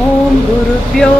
ओम गुरुभ्यो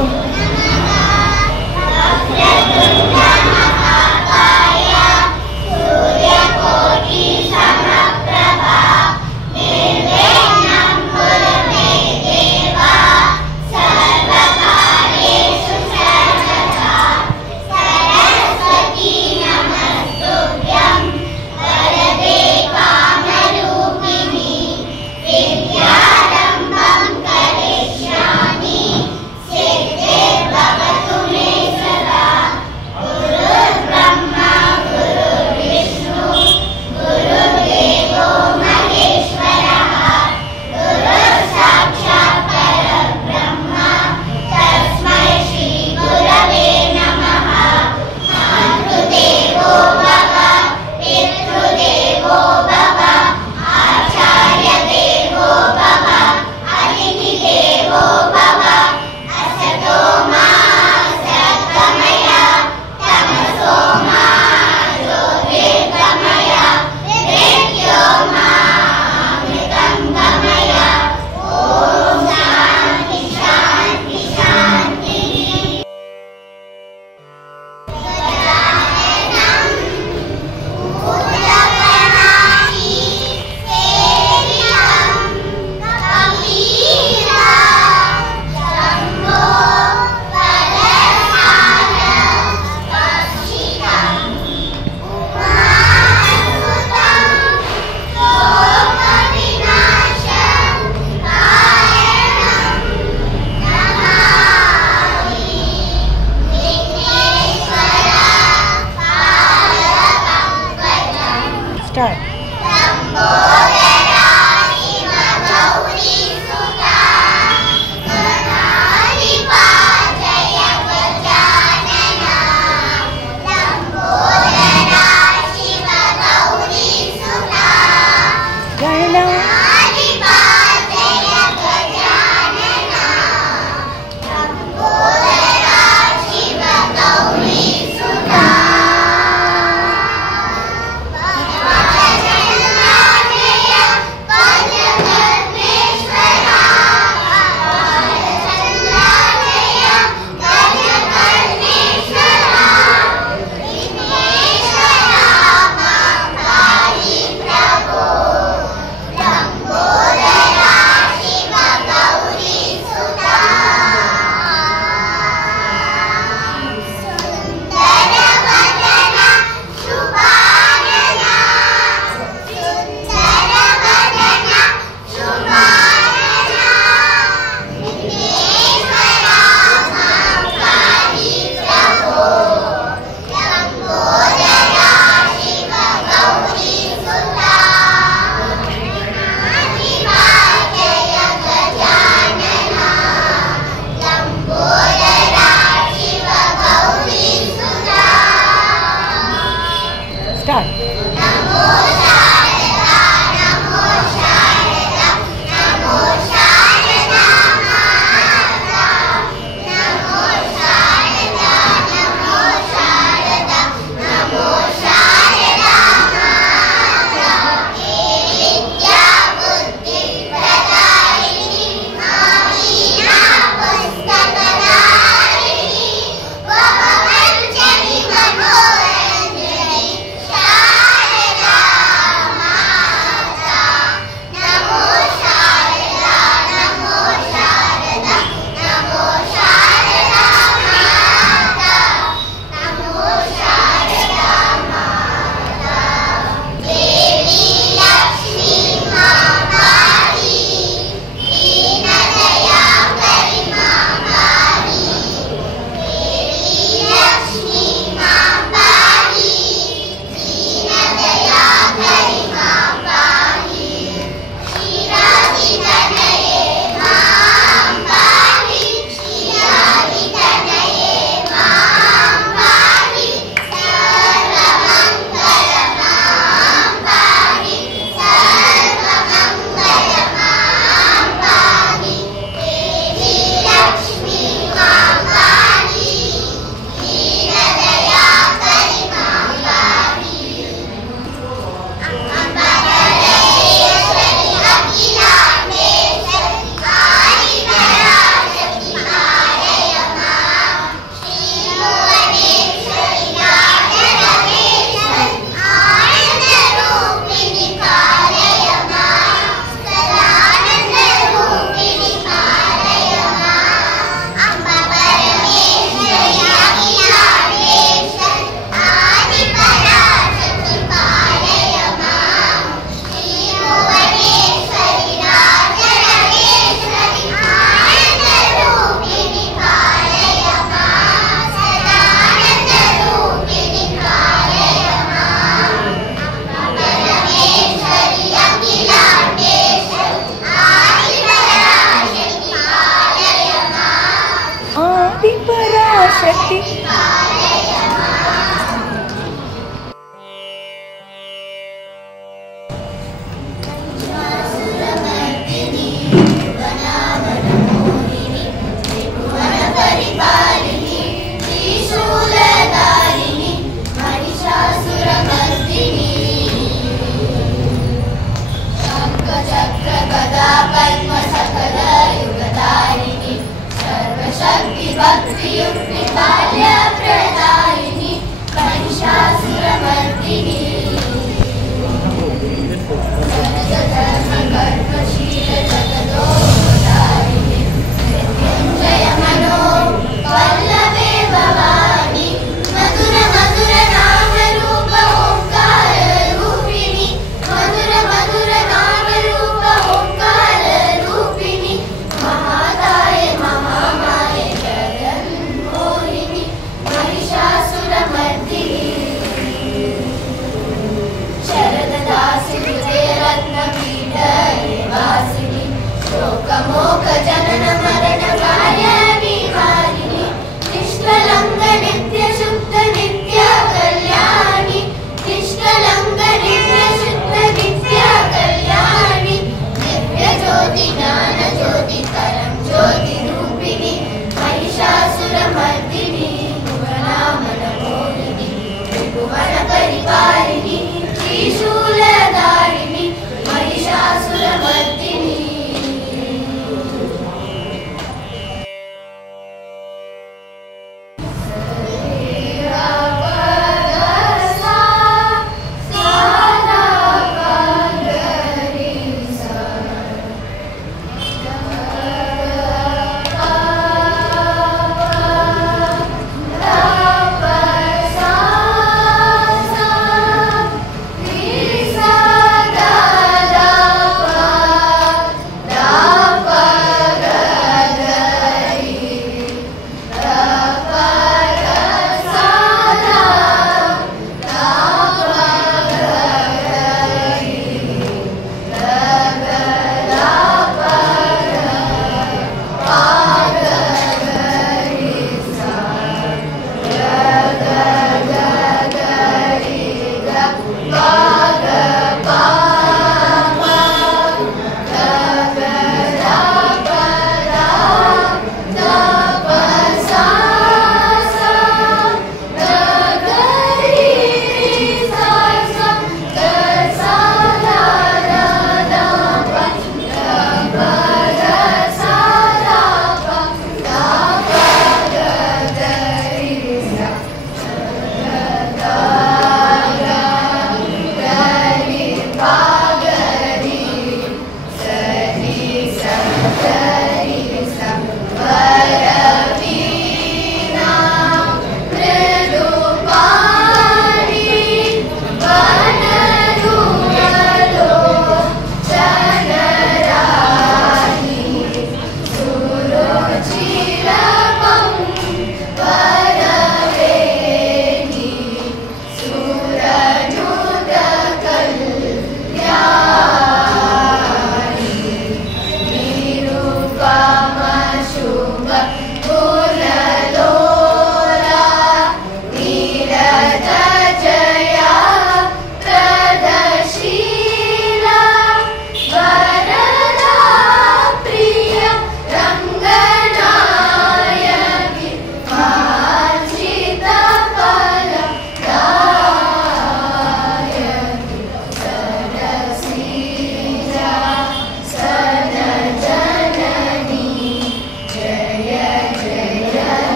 चक्र गदा पद्म सकल युगधारिणी सर्वशक्ति भक्ति युक्ति काल्य प्रदायिनी महिषासुरमर्दिनी धर्म कर्म शील जगदोधारिणी मृत्युंजय मनो वल्लभे भवानी मधुर मधुर नाम रूप ओंकार रूपिणी मधुर मधुर नाम रूप ओंकार रूपिणी महाकाय महामाये जगन्मोहिनी महिषासुरमर्दिनी शरददासिनी रत्नपीठ निवासिनी शोकमोक जनन मरण कार्य निवारिणी निष्कलंक नित्य शुद्ध नित्य कल्याणी निष्कलंक नित्य शुद्ध नित्य कल्याणी दिव्य ज्योति ज्ञान ज्योति परम ज्योति रूपिणी महिषासुरमर्दिनी भुवनामन मोहिनी त्रिभुवन परिपालिनी त्रिशूलधारिणी महिषासुरमर्दिनी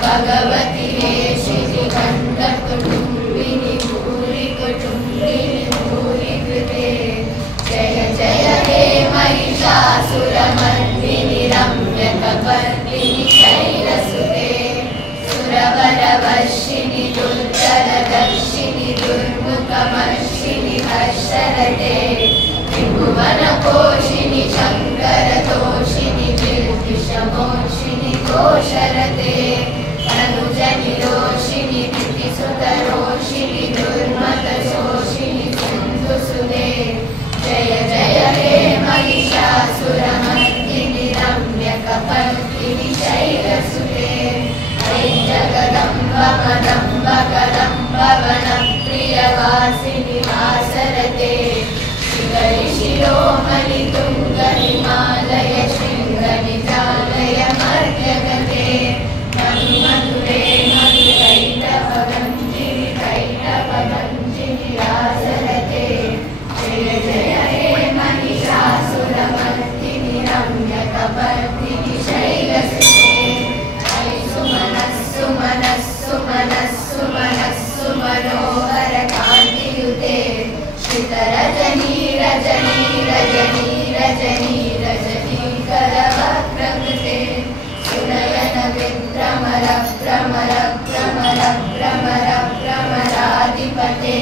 भगवती वेशिनि कण्ठकुटुम्बिनि भूरि कुटुम्बिनि भूरि कृते जय जय हे महिषासुरमर्दिनि रम्यकपर्दिनि शैलसुते सुरवरवर्षिणि दुर्जलदर्शिनि दुर्मुखमर्षिणि हर्षरते त्रिभुवनपोषिणि शङ्करतोषिणि विद्विषमोषिणि घोषरते अनुजनिरोषिणि दितिसुतरोषिणि दुर्मतशोषिणि सिन्धुसुते जय जय हे महिषासुरमर्दिनि रम्य कदम्बवनप्रियवासिनि वासरते शिरोमणि तुङ्गहिमालय शृङ्गनिजालय मर्यगते मधुरे मधुकैटभगञ्जिनि रासरते जय जय हे महिषासुरमर्दिनि रम्यकपर्दिनि शैलसुते सुमनस्सु मनस्सु मनस्सु मनस्सु मनोहर कान्तियुते श्रितरजनी रजनी रजनी रजनी रजनीकरवक्रकृते सुनयन विभ्रमर भ्रमर भ्रमर भ्रमर भ्रमराधिपते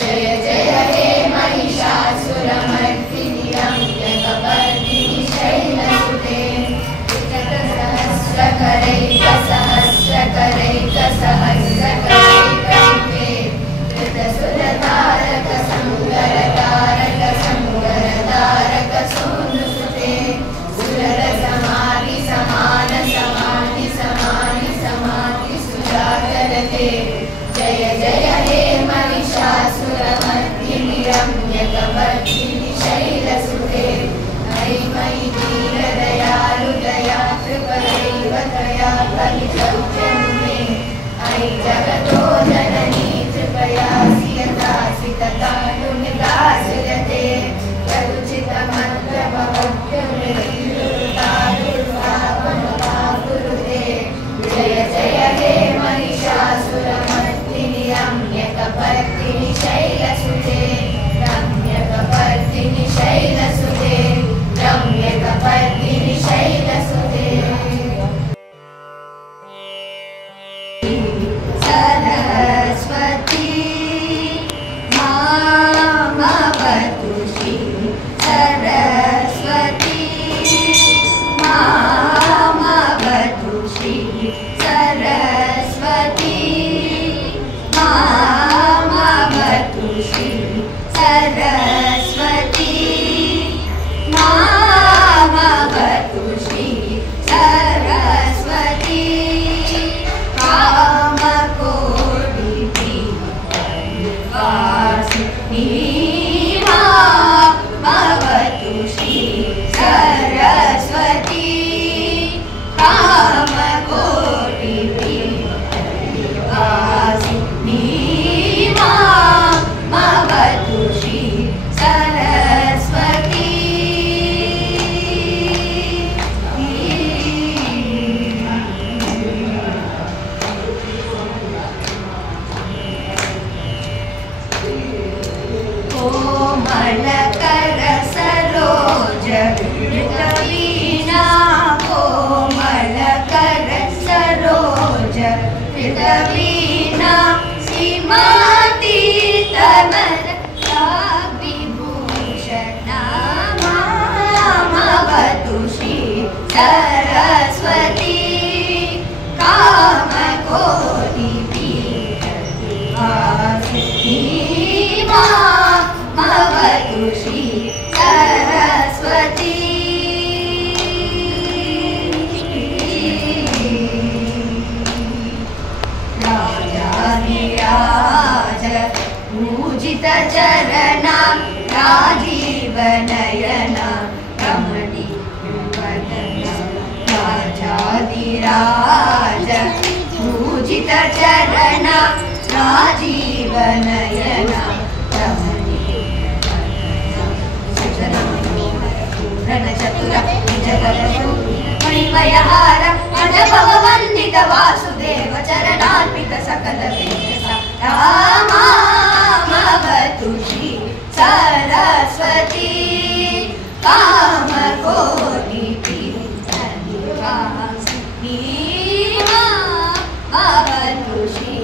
जय जय हे महिषासुरमर्दिनि रम्यकपर्दिनि शैलसुते सहस्रकरैकसहस्रकरैकसहस्रकरैकैके कृतसुरतारक संगरतारक संगरतारक सोनुसुते सुररसमाधि समान समाधि समाधि समाधि सुजागरते जय जय हे महिषासुरमर्दिनि रम्यकपर्दिनि शैलसुते मयि मयि दीनदयालु दया कृपदैव दया कलिकौजन्ये अयि जगतो जननी कृपयासि यथासि तथा निदास्यते यदुचितमन्त्रमवद्यमृत्युरुतारुर्वापनुवापुरुते जय जय हे महिषासुरमर्दिनि रम्यकपर्दिनि शैलसुते रम्यकपर्दिनि शैलसुते रम्यकपर्दिनि शैलसुते सरस्वती मामवतु श्री सरस्वती मामवतु श्री सरस्वती मामवतु श्री सरस्वती मामवतु श्री सरस्वती कामकोटिपीठनिवासिनी मामवतु श्री सरस्वती कामकोटिपीठनिवासिनी मामवतु श्री सरस्वती कोमलकर सरोज कृतवीणा कोमलकर सरोज कृतवीणा श्रीमती तमर विभूषणा मामवतु श्री सरस्वती कामकोटिपीठनिवासिनी मामवतु श्री सरस्वती राजाधिराज पूजित चरणा राजीवनयना रमणीयवदना राजाधिराज पूजित चरणा राजीवनयना चतुर मणिमयहार अजभववन्दित वासुदेव चरणार्पित सकल रामामवतु श्री सरस्वती कामकोटिपीठनिवासिनी मामवतु श्री